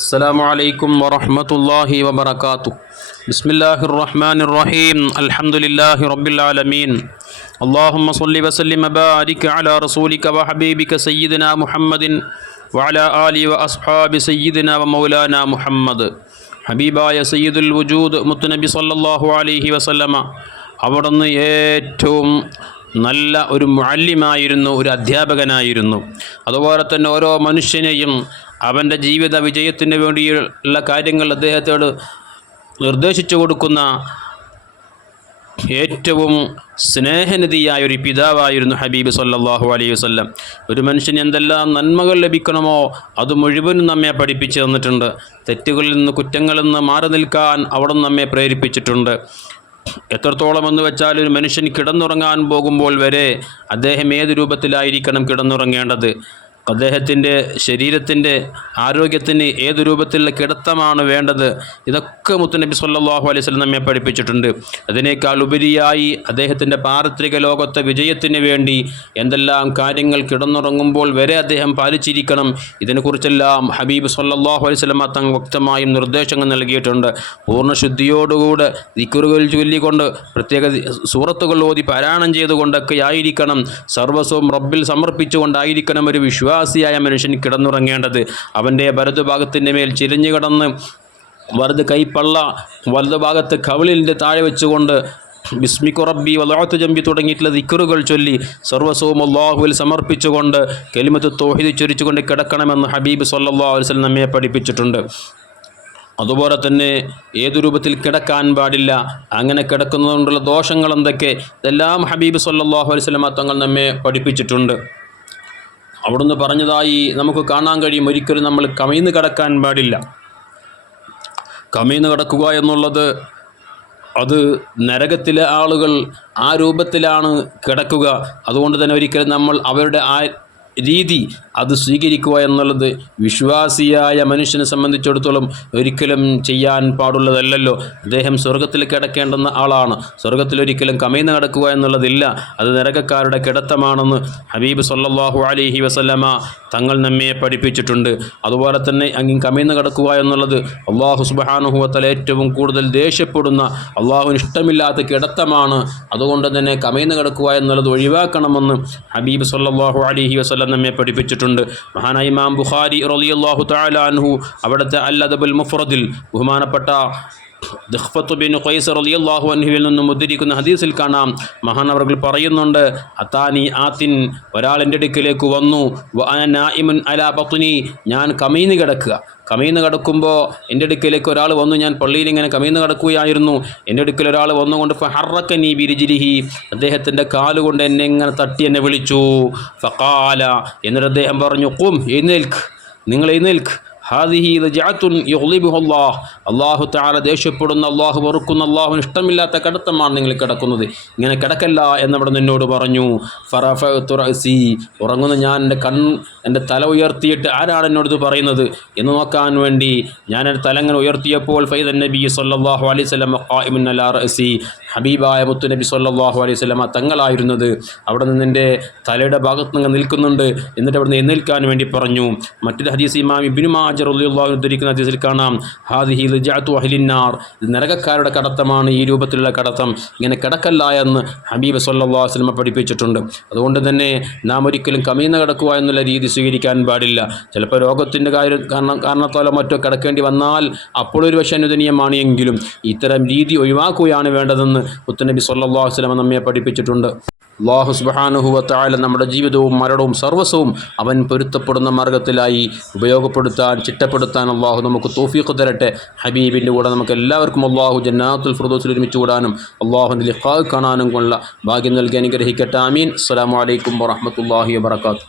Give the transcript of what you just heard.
السلام عليكم ورحمة الله وبركاته بسم الله الرحمن الرحيم الحمد لله رب العالمين اللهم صل وسلم وبارك على رسولك وحبيبك سيدنا محمد وعلى آله وأصحاب سيدنا ومولانا محمد ഹബീബായ സയ്യിദുൽ വജൂദ് മുത്തുനബി സല്ലല്ലാഹു അലൈഹി വസല്ലമ അവിടുന്ന് ഏറ്റവും നല്ല ഒരു മുഅല്ലിമായിരുന്നു ഒരു അധ്യാപകനായിരുന്നു അതുപോലെ തന്നെ ഓരോ മനുഷ്യനെയും അവന്റെ ജീവിത വിജയത്തിന് വേണ്ടിയുള്ള കാര്യങ്ങൾ അദ്ദേഹത്തോട് നിർദ്ദേശിച്ചു കൊടുക്കുന്ന ഏറ്റവും സ്നേഹനിധിയായ ഒരു പിതാവായിരുന്നു ഹബീബ് സല്ലാഹു അലൈഹി വസല്ലം. ഒരു മനുഷ്യന് എന്തെല്ലാം നന്മകൾ ലഭിക്കണമോ അത് മുഴുവനും നമ്മെ പഠിപ്പിച്ചു തന്നിട്ടുണ്ട്. തെറ്റുകളിൽ നിന്ന് കുറ്റങ്ങളിൽ നിന്ന് മാറി നിൽക്കാൻ അവിടെ നമ്മെ പ്രേരിപ്പിച്ചിട്ടുണ്ട്. എത്രത്തോളം എന്ന് വെച്ചാൽ ഒരു മനുഷ്യൻ കിടന്നുറങ്ങാൻ പോകുമ്പോൾ വരെ അദ്ദേഹം ഏത് രൂപത്തിലായിരിക്കണം കിടന്നുറങ്ങേണ്ടത്? അദ്ദേഹത്തിന്റെ ശരീരത്തിന്റെ ആരോഗ്യത്തിന് ഏത് രൂപത്തിലുള്ള കിടത്തമാണ് വേണ്ടത്? ഇതൊക്കെ മുത്തുനബി സല്ലാഹു അലൈഹി വസല്ലം നമ്മെ പഠിപ്പിച്ചിട്ടുണ്ട്. അതിനേക്കാൾ ഉപരിയായി അദ്ദേഹത്തിന്റെ പാരത്രിക ലോകത്തെ വിജയത്തിന് വേണ്ടി എന്തെല്ലാം കാര്യങ്ങൾ കിടന്നുറങ്ങുമ്പോൾ വരെ അദ്ദേഹം പാലിച്ചിരിക്കണം. ഇതിനെക്കുറിച്ചെല്ലാം ഹബീബ് സല്ലാഹു അലൈഹി വസല്ലം തങ്ങൾ വ്യക്തമായും നിർദ്ദേശങ്ങൾ നൽകിയിട്ടുണ്ട്. പൂർണശുദ്ധിയോടുകൂടെ ദിക്കുറുകൾ ചൊല്ലിക്കൊണ്ട് പ്രത്യേക സൂറത്തുകൾ ഓതി പാരായണം ചെയ്തുകൊണ്ടൊക്കെ ആയിരിക്കണം സർവസ്വം റബ്ബിൽ സമർപ്പിച്ചുകൊണ്ടായിരിക്കണം ഒരു വിശ്വാസിയായ മനുഷ്യൻ കിടന്നുറങ്ങേണ്ടത്. അവന്റെ വലതുഭാഗത്തിന്റെ മേൽ ചിരിഞ്ഞു കിടന്ന് വലത് കൈപ്പള്ള വലതുഭാഗത്ത് കവിളിന്റെ താഴെ വെച്ചുകൊണ്ട് ബിസ്മിക്കു റബ്ബി വലാത്തു ജമ്പി തുടങ്ങിയിട്ടുള്ള ദിക്കറുകൾ ചൊല്ലി സർവസവും അള്ളാഹുവിൽ സമർപ്പിച്ചുകൊണ്ട് കെലിമത്ത് തോഹിദ് ചൊരിച്ചുകൊണ്ട് കിടക്കണമെന്ന് ഹബീബ് സല്ലാ വസല്ലം നമ്മെ പഠിപ്പിച്ചിട്ടുണ്ട്. അതുപോലെ തന്നെ ഏതു രൂപത്തിൽ കിടക്കാൻ പാടില്ല അങ്ങനെ കിടക്കുന്നതുകൊണ്ടുള്ള ദോഷങ്ങൾ എന്തൊക്കെ ഇതെല്ലാം ഹബീബ് സല്ലാഹു അലൈഹി തങ്ങൾ നമ്മെ പഠിപ്പിച്ചിട്ടുണ്ട്. അവിടുന്ന് പറഞ്ഞതായി നമുക്ക് കാണാൻ കഴിയും. ഒരിക്കലും നമ്മൾ കമയിന്ന് കിടക്കാൻ പാടില്ല. കമയിന്ന് കിടക്കുക എന്നുള്ളത് അത് നരകത്തിലെ ആളുകൾ ആ രൂപത്തിലാണ് കിടക്കുക. അതുകൊണ്ട് തന്നെ ഒരിക്കലും നമ്മൾ അവരുടെ ആ രീതി അത് സ്വീകരിക്കുക എന്നുള്ളത് വിശ്വാസിയായ മനുഷ്യനെ സംബന്ധിച്ചിടത്തോളം ഒരിക്കലും ചെയ്യാൻ പാടുള്ളതല്ലല്ലോ. അദ്ദേഹം സ്വർഗത്തിൽ കിടക്കേണ്ടുന്ന ആളാണ്. സ്വർഗത്തിൽ ഒരിക്കലും കിടക്കുക എന്നുള്ളതില്ല. അത് നരകക്കാരുടെ കിടത്തമാണെന്ന് ഹബീബ് സല്ലാഹു അലിഹി വസല്ലമ തങ്ങൾ നമ്മെ പഠിപ്പിച്ചിട്ടുണ്ട്. അതുപോലെ തന്നെ അങ്ങ് കമയിന്ന് കിടക്കുക എന്നുള്ളത് അള്ളാഹു സുബാനുഹുവത്തല ഏറ്റവും കൂടുതൽ ദേഷ്യപ്പെടുന്ന അള്ളാഹുവിന് ഇഷ്ടമില്ലാത്ത കിടത്തമാണ്. അതുകൊണ്ട് തന്നെ കമയിന്ന് കിടക്കുക എന്നുള്ളത് ഒഴിവാക്കണമെന്ന് ഹബീബ് സല്ലാഹു അലിഹി വസ്ലം നമ്മെ പഠിപ്പിച്ചിട്ടുണ്ട്. മഹാനായ ഇമാം ബുഖാരി റളിയല്ലാഹു തആല അൻഹു അവിടുത്തെ അൽ അദബുൽ മുഫ്രദിൽ ബഹുമാനപ്പെട്ട ദഖ്ഫത്ത് ബിൻ ഖൈസ് റളിയല്ലാഹു അൻഹുവിൽ നിന്നും ഉദ്ധരിക്കുന്ന ഹദീസിൽ കാണാം. മഹാനവർകൾ പറയുന്നുണ്ട് അത്താനി ആത്തിൻ ഒരാൾ എന്റെ അടുക്കിലേക്ക് വന്നു നായിമുൻ അലാ ബത്നി ഞാൻ കമീന്ന് കിടക്കുക. കമീന്ന് കിടക്കുമ്പോൾ എന്റെ അടുക്കലേക്ക് ഒരാൾ വന്നു ഞാൻ പള്ളിയിൽ ഇങ്ങനെ കമീന്ന് കിടക്കുകയായിരുന്നു. എന്റെ അടുക്കൽ ഒരാൾ വന്നുകൊണ്ട് ഫഹറക്ക നീ ബിരിജിരിഹി അദ്ദേഹത്തിന്റെ കാലുകൊണ്ട് എന്നെ ഇങ്ങനെ തട്ടി എന്നെ വിളിച്ചു. ഫക്കാല എന്നിട്ട് അദ്ദേഹം പറഞ്ഞു കും എഴുന്നേൽക്ക് നിങ്ങൾ എഴുന്നേൽക്ക് ഹാദിഹി ജാത്തുൻ യുഹ്ലിബുഹല്ലാഹ് അള്ളാഹു താല ദേഷ്യപ്പെടുന്ന അള്ളാഹു വെറുക്കുന്ന അള്ളാഹുവിന് ഇഷ്ടമില്ലാത്ത കടത്തമാണ് നിങ്ങൾ കിടക്കുന്നത്. ഇങ്ങനെ കിടക്കല്ല എന്നവിടെ നിന്നോട് പറഞ്ഞു. ഫറഫി ഉറങ്ങുന്ന ഞാൻ എന്റെ കൺ എന്റെ തല ഉയർത്തിയിട്ട് ആരാണ് എന്നോട് പറയുന്നത്? എന്ന് നോക്കാൻ വേണ്ടി ഞാൻ എന്റെ തല ഇങ്ങനെ ഉയർത്തിയപ്പോൾ ഫൈദൻ നബി സല്ലല്ലാഹു അലൈഹി സ്വലം റഅസി. ഹബീബായ മുത്തു നബി സല്ലല്ലാഹു അലൈഹി സ്വലമ തങ്ങളായിരുന്നത്. അവിടെ നിന്ന് എന്റെ തലയുടെ ഭാഗത്ത് നിന്ന് നിൽക്കുന്നുണ്ട്. എന്നിട്ട് അവിടെ നിന്ന് എഴുന്നേൽക്കാൻ വേണ്ടി പറഞ്ഞു. മറ്റൊരു ഹദീസ് ഇമാം ഇബ്നു ഉദ്ധരിക്കുന്ന ഹദീസിൽ കാണാം ഹാദിഹി നരകക്കാരുടെ കടത്തമാണ് ഈ രൂപത്തിലുള്ള കടത്തം. ഇങ്ങനെ കിടക്കല്ല എന്ന് ഹബീബ് സല്ലാ വസല്ലം പഠിപ്പിച്ചിട്ടുണ്ട്. അതുകൊണ്ട് തന്നെ നാം ഒരിക്കലും കമീന്ന് കിടക്കുക എന്നുള്ള രീതി സ്വീകരിക്കാൻ പാടില്ല. ചിലപ്പോൾ രോഗത്തിന്റെ കാര്യം കാരണം കാരണത്താലോ മറ്റോ കിടക്കേണ്ടി വന്നാൽ അപ്പോഴൊരു പക്ഷേ അനുദനീയമാണ് എങ്കിലും ഇത്തരം രീതി ഒഴിവാക്കുകയാണ് വേണ്ടതെന്ന് പുത്തനബി അലൈഹി വസല്ലം നമ്മെ പഠിപ്പിച്ചിട്ടുണ്ട്. അള്ളാഹു സുബാനുഹുവത്തായ നമ്മുടെ ജീവിതവും മരണവും സർവസവും അവൻ പൊരുത്തപ്പെടുന്ന മാർഗത്തിലായി ഉപയോഗപ്പെടുത്താൻ ചിട്ടപ്പെടുത്താൻ അള്ളാഹു നമുക്ക് തോഫീഖ് തരട്ടെ. ഹബീബിന്റെ കൂടെ നമുക്ക് എല്ലാവർക്കും അള്ളാഹു ജന്നാത്തുൽ ഫുർദോസിൽ ഒരുമിച്ച് കൂടാനും അള്ളാഹുവിന്റെ ലിഖാ കാണാനും കൊള്ള ഭാഗ്യം നൽകി അനുഗ്രഹിക്കട്ടെ. ആമീൻ. അസ്സലാമു അലൈക്കും വറഹ്മത്തുള്ളാഹി വബറകാതുഹു.